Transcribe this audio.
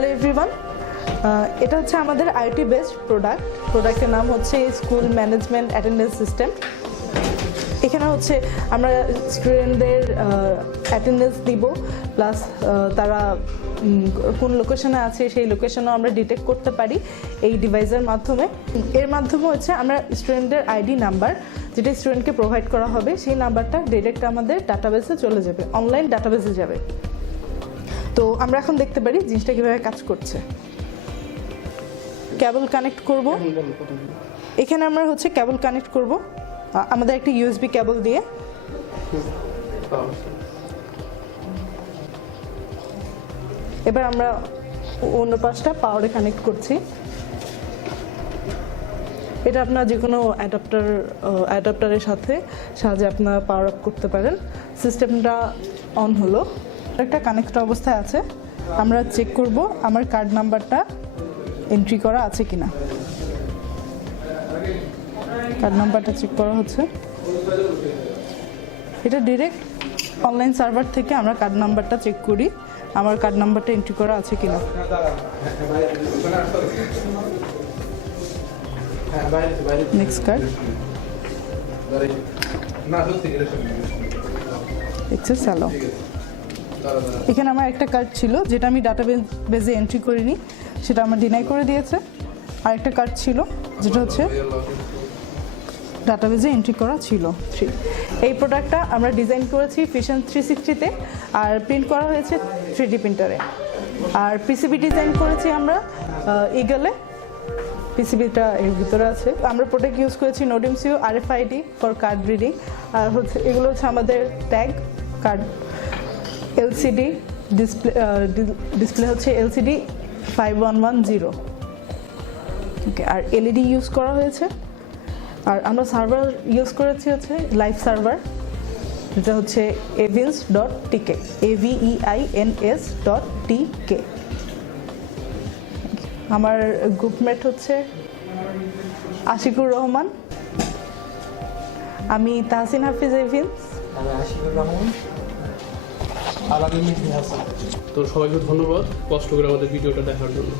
Hello everyone, এটা হচ্ছে আমাদের আইওটি বেসড প্রোডাক্টের নাম হচ্ছে স্কুল ম্যানেজমেন্ট অ্যাটেন্ডেন্স সিস্টেম। এখানে হচ্ছে আমরা স্টুডেন্টদের অ্যাটেন্ডেন্স দিব, প্লাস তারা কোন লোকেশনে আছে সেই লোকেশনও আমরা ডিটেক্ট করতে পারি এই ডিভাইসের মাধ্যমে। এর মাধ্যমে হচ্ছে আমরা স্টুডেন্টের আইডি নাম্বার, যেটা স্টুডেন্টকে প্রোভাইড করা হবে, সেই নাম্বারটা ডিরেক্ট আমাদের ডাটাবেসে চলে যাবে, অনলাইন ডাটাবেসে যাবে। তো আমরা এখন দেখতে পারি জিনিসটা কীভাবে কাজ করছে। কেবল কানেক্ট করব, এখানে আমরা হচ্ছে কেবল কানেক্ট করব আমাদের একটা ইউএসবি কেবল দিয়ে। এবার আমরা অন্য পাশটা পাওয়ারে কানেক্ট করছি। এটা আপনার যে কোনো অ্যাডাপ্টারের সাহায্যে আপনারা পাওয়ার আপ করতে পারেন। সিস্টেমটা অন হলো, একটা কানেক্ট অবস্থায় আছে। আমরা চেক করব আমার কার্ড নাম্বারটা এন্ট্রি করা আছে কিনা। কার্ড নাম্বারটা চেক করা হচ্ছে। এটা ডিরেক্ট অনলাইন সার্ভার থেকে আমরা কার্ড নাম্বারটা চেক করি, আমার কার্ড নাম্বারটা এন্ট্রি করা আছে কিনা। Next card, hello. এখানে আমার একটা কার্ড ছিল যেটা আমি ডাটাবেজে এন্ট্রি করিনি, সেটা আমার ডিনাই করে দিয়েছে। আর একটা কার্ড ছিল যেটা হচ্ছে ডাটাবেজে এন্ট্রি করা ছিল। এই প্রোডাক্টটা আমরা ডিজাইন করেছি ভিশন 360-তে, আর প্রিন্ট করা হয়েছে 3D প্রিন্টারে। আর পিসিবি ডিজাইন করেছি আমরা ইগলে, পিসিবিটা এর ভিতরে আছে। আমরা প্রোডাক্ট ইউজ করেছি নোডিমসিও RFID ফর কার্ড রিডিং। আর হচ্ছে এগুলো হচ্ছে আমাদের ট্যাগ কার্ড, LCD ডিসপ্লে হচ্ছে LCD 5110। ওকে, আর LED ইউজ করা হয়েছে। আর আমরা সার্ভার ইউজ করেছি হচ্ছে লাইভ সার্ভার, যেটা হচ্ছে avins.tk, AVEINS.tk। আমার গ্রুপমেট হচ্ছে আশিকুর রহমান, আমি তাহসিন হাফিজ এভিন্স। তো সবাইকে ধন্যবাদ কষ্ট করে আমাদের ভিডিওটা দেখার জন্য।